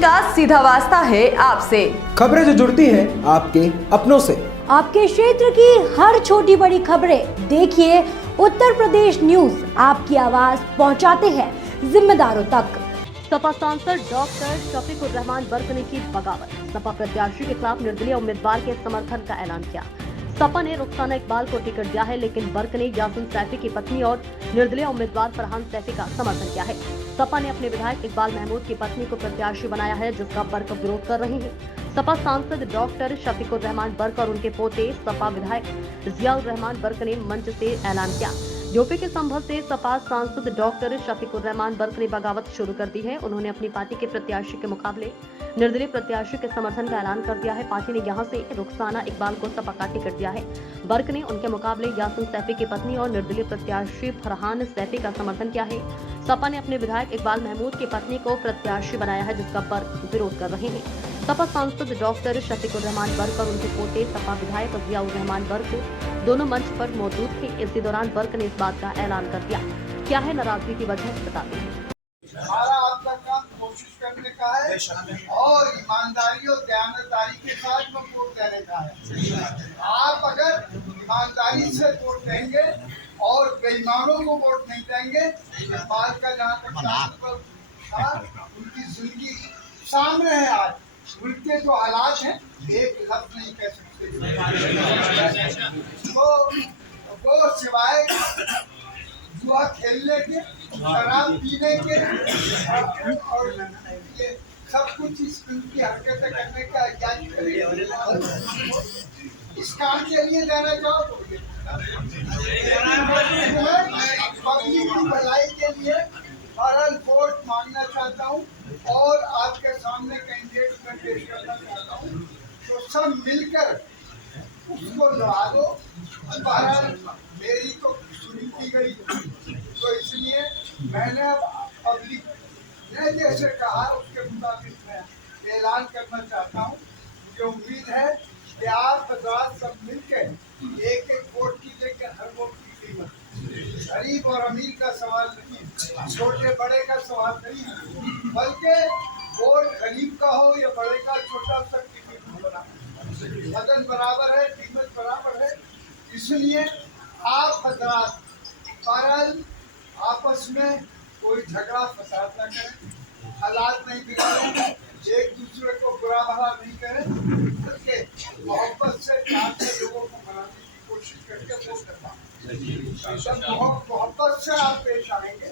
जिनका सीधा वास्ता है आपसे। खबरें जो जुड़ती है आपके अपनों से। आपके क्षेत्र की हर छोटी बड़ी खबरें देखिए उत्तर प्रदेश न्यूज आपकी आवाज पहुंचाते हैं जिम्मेदारों तक। सपा सांसद डॉक्टर शफीकुर रहमान बरकनी की बगावत। सपा प्रत्याशी के खिलाफ निर्दलीय उम्मीदवार के समर्थन का ऐलान किया। सपा ने रुखसाना इकबाल को टिकट दिया है, लेकिन बरकनी यासिन सैफी की पत्नी और निर्दलीय उम्मीदवार फरहान सैफी का समर्थन किया है। सपा ने अपने विधायक इकबाल महमूद की पत्नी को प्रत्याशी बनाया है, जिसका बर्क विरोध कर रहे हैं। सपा सांसद डॉक्टर शफीकुर रहमान बर्क और उनके पोते सपा विधायक जियाउर रहमान बर्क ने मंच से ऐलान किया। यूपी के संभल से सपा सांसद डॉक्टर शफीकुर रहमान बर्क ने बगावत शुरू कर दी है। उन्होंने अपनी पार्टी के प्रत्याशी के मुकाबले निर्दलीय प्रत्याशी के समर्थन का ऐलान कर दिया है। पार्टी ने यहां से रुखसाना इकबाल को सपा का टिकट दिया है। बर्क ने उनके मुकाबले यासिन सैफी की पत्नी और निर्दलीय प्रत्याशी फरहान सैफी का समर्थन किया है। सपा ने अपने विधायक इकबाल महमूद की पत्नी को प्रत्याशी बनाया है, जिसका बर्क विरोध कर रहे हैं। सपा सांसद डॉक्टर शफीकुर रहमान बर्क और उनके पोते सपा विधायक जियाउर रहमान बर्क दोनों मंच पर मौजूद थे। इसी दौरान बर्क ने इस बात का ऐलान कर दिया। क्या है नाराजगी की वजह बताते हैं। हमारा आपका काम कोशिश करने का है और ईमानदारी और दयानतदारी के साथ में वोट देने का है। आप अगर ईमानदारी से वोट देंगे और बेईमानों को वोट नहीं देंगे, नेपाल का जहाँ तक था उनकी जिंदगी सामने है। आज मुल्क के जो हालात हैं एक लफ्ज नहीं कह सकते। वो सिवाय जुआ खेलने के, शराब पीने के और ये सब कुछ इस की हरकतें करने का इजाज़ करेगा। इस काम के लिए देना चाहो तो पब्लिक की भलाई के लिए बहरहाल वोट मांगना चाहता हूँ और आपके सामने कैंडिडेट में पेश करना चाहता हूँ, तो सब मिलकर उसको लड़ा दो। बहरहाल मेरी तो सुनी की गई, तो इसलिए मैंने अब पब्लिक ने जैसे कहा उसके मुताबिक मैं ऐलान करना चाहता हूँ। मुझे उम्मीद है कि आप हजरात सब मिलकर एक एक वोट की लेकर हर वोट की कीमत गरीब और अमीर का सवाल नहीं, छोटे बड़े का सवाल नहीं है, बल्कि वोट गरीब का हो या बड़े का, छोटा सा कीमत बराबर, वजन बराबर है, कीमत बराबर है। इसलिए आप हजरात बहरहाल आपस में कोई झगड़ा फसाद न करें, हालात नहीं बिगाड़ें, एक दूसरे को बुरा भला नहीं करें, बल्कि मोहब्बत से प्यार से लोगों को मनाने की कोशिश करके वो करना। जब मोहब्बत से आप पेश आएंगे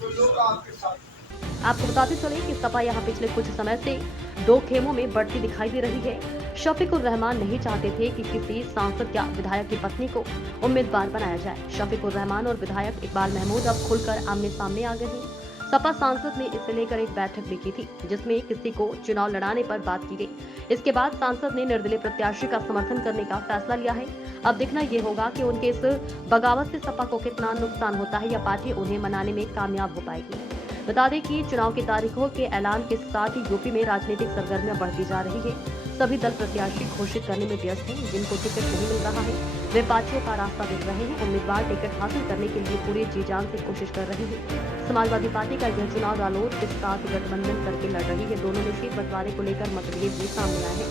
तो लोग आपके साथ। आपको बताते चले कि सपा यहाँ पिछले कुछ समय से दो खेमों में बढ़ती दिखाई दे रही है। शफीकुर रहमान नहीं चाहते थे कि किसी सांसद या विधायक की पत्नी को उम्मीदवार बनाया जाए। शफीकुर रहमान और विधायक इकबाल महमूद अब खुलकर आमने सामने आ गए हैं। सपा सांसद ने इसे लेकर एक बैठक भी की थी, जिसमें किसी को चुनाव लड़ाने पर बात की गई। इसके बाद सांसद ने निर्दलीय प्रत्याशी का समर्थन करने का फैसला लिया है। अब देखना ये होगा कि उनके इस बगावत से सपा को कितना नुकसान होता है या पार्टी उन्हें मनाने में कामयाब हो पाएगी। बता दें कि चुनाव की तारीखों के ऐलान के साथ ही यूपी में राजनीतिक सरगर्मियां बढ़ती जा रही है। सभी दल प्रत्याशी घोषित करने में व्यस्त हैं। जिनको टिकट नहीं मिल रहा है वे पार्टियों का रास्ता देख रहे हैं। उम्मीदवार टिकट हासिल करने के लिए पूरी जी जान से कोशिश कर रहे हैं। समाजवादी पार्टी का यह चुनाव रालोद के साथ गठबंधन करके लड़ रही है। दोनों में सीट बंटवारे को लेकर मतभेद भी सामने आए हैं।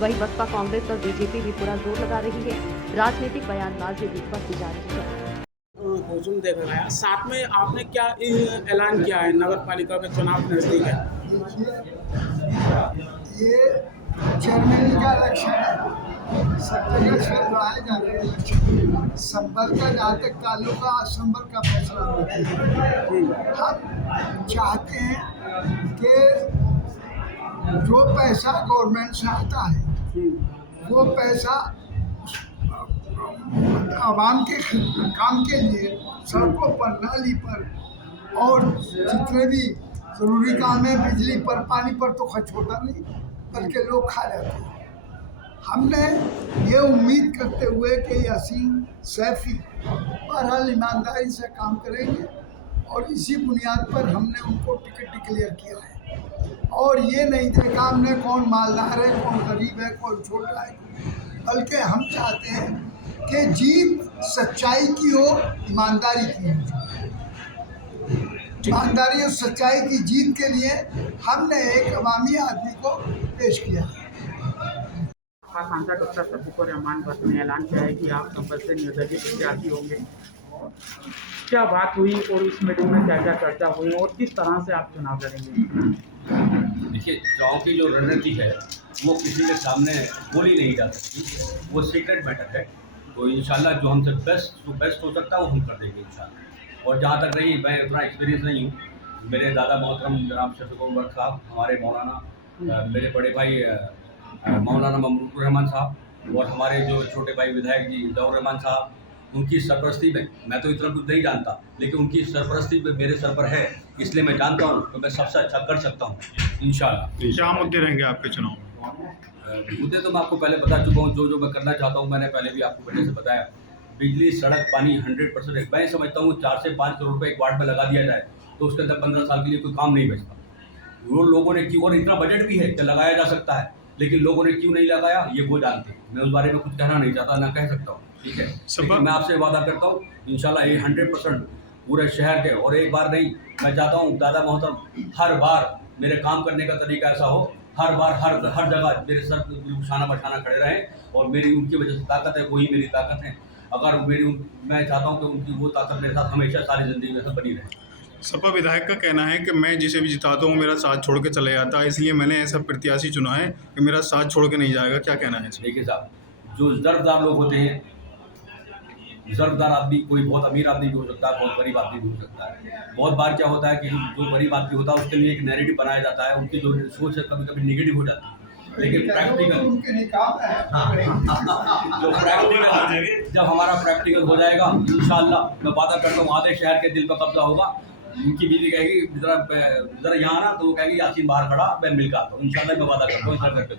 वहीं बसपा, कांग्रेस और बीजेपी भी पूरा जोर लगा रही है। राजनीतिक बयानबाजी भी बढ़ती जा रही है। हुजूम देख रहा है, साथ में आपने क्या ऐलान किया है? नगर पालिका का चुनाव नजदीक है। ये चेयरमैन का इलेक्शन है, सब जगह से लड़ाए जा रहे हैं इलेक्शन। संभल का जहाँ तक ताल्लुक है, संभल का फैसला होता है। हम चाहते हैं कि जो पैसा गवर्नमेंट से आता है वो पैसा आवाम के काम के लिए सड़कों पर, नाली पर और जितने भी ज़रूरी काम है, बिजली पर, पानी पर तो खर्च होता नहीं, बल्कि लोग खा जाते हैं। हमने ये उम्मीद करते हुए कि यासीन सैफी बहरहाल ईमानदारी से काम करेंगे और इसी बुनियाद पर हमने उनको टिकट डिक्लेयर किया है। और ये नहीं देखा हमने कौन मालदार है, कौन गरीब है, कौन छोटा है, बल्कि हम चाहते हैं कि जीत सच्चाई की हो, ईमानदारी की हो। ईमानदारी और सच्चाई की जीत के लिए हमने एक अवामी आदमी को पेश किया। सांसद डॉक्टर शफीकुर रहमान भट्ट ने ऐलान किया है कि आप संभल से निर्दलीय प्रत्याशी होंगे। क्या बात हुई और इस मीटिंग में क्या क्या चर्चा हुई और किस तरह से आप चुनाव लड़ेंगे? देखिए, चुनाव की जो रणनीति है वो किसी के सामने बोली नहीं जा सकती, वो सीक्रेट मैटर है। तो इंशाल्लाह जो हमसे बेस्ट हो सकता है वो हम कर देंगे इंशाल्लाह। और जहाँ तक रही, मैं उतना एक्सपीरियंस नहीं हूँ, मेरे दादा मोहतरम जनाब शफीकुर भट्ट साहब, हमारे मौलाना, मेरे बड़े भाई मौलाना ममरूक रहमान साहब और हमारे जो छोटे भाई विधायक जी दौर रहमान साहब, उनकी सरपरस्ती में, मैं तो इतना कुछ नहीं जानता, लेकिन उनकी सरपरस्ती में मेरे सर पर है, इसलिए मैं जानता हूँ तो मैं सबसे अच्छा कर सकता हूँ इंशाल्लाह। क्या मुद्दे रहेंगे आपके चुनाव में? मुद्दे तो मैं आपको पहले बता चुका हूँ, जो मैं करना चाहता हूँ मैंने पहले भी आपको पहले से बताया। बिजली, सड़क, पानी 100%। मैं समझता हूँ 4 से 5 करोड़ रुपये एक वार्ड में लगा दिया जाए तो उसके अंदर 15 साल के लिए कोई काम नहीं बचता। वो लोगों ने क्यों, और इतना बजट भी है कि लगाया जा सकता है, लेकिन लोगों ने क्यों नहीं लगाया ये वो जानते हैं। मैं उस बारे में कुछ कहना नहीं चाहता, ना कह सकता हूँ, ठीक है। लेकिन मैं आपसे वादा करता हूँ इंशाल्लाह ये 100% पूरे शहर के, और एक बार नहीं, मैं चाहता हूँ दादा मोहतरम हर बार मेरे काम करने का तरीका ऐसा हो, हर बार हर जगह मेरे सर शाना बशाना खड़े रहें, और मेरी उनकी वजह से ताकत है, वही मेरी ताकत है। अगर मैं चाहता हूँ कि उनकी वो ताकत मेरे साथ हमेशा सारी ज़िंदगी में बनी रहे। सपा विधायक का कहना है कि मैं जिसे भी जिताता हूँ मेरा साथ छोड़ के चले जाता है, इसलिए मैंने ऐसा प्रत्याशी चुना है कि मेरा साथ छोड़ के नहीं जाएगा। क्या कहना है? देखिए साहब, जो ज़र्फदार लोग होते हैं, ज़र्फदार आदमी कोई बहुत अमीर आदमी भी हो सकता है, बहुत गरीब आदमी भी हो सकता है। बहुत बार क्या होता है कि जो गरीब आदमी होता है उसके लिए एक नैरेटिव बनाया जाता है, उनकी जो सोच है कभी कभी नेगेटिव हो जाती है, लेकिन प्रैक्टिकल जो प्रैक्टिकल जब हमारा प्रैक्टिकल हो जाएगा इंशाल्लाह, मैं वादा करता हूँ आधे शहर के दिल पर कब्जा होगा। उनकी बीवी कहेगी जरा यहाँ ना, तो वो कहेगी यासीन बाहर खड़ा, मैं मिल के आता हूँ। इंशाल्लाह मैं वादा करता हूँ इस करके।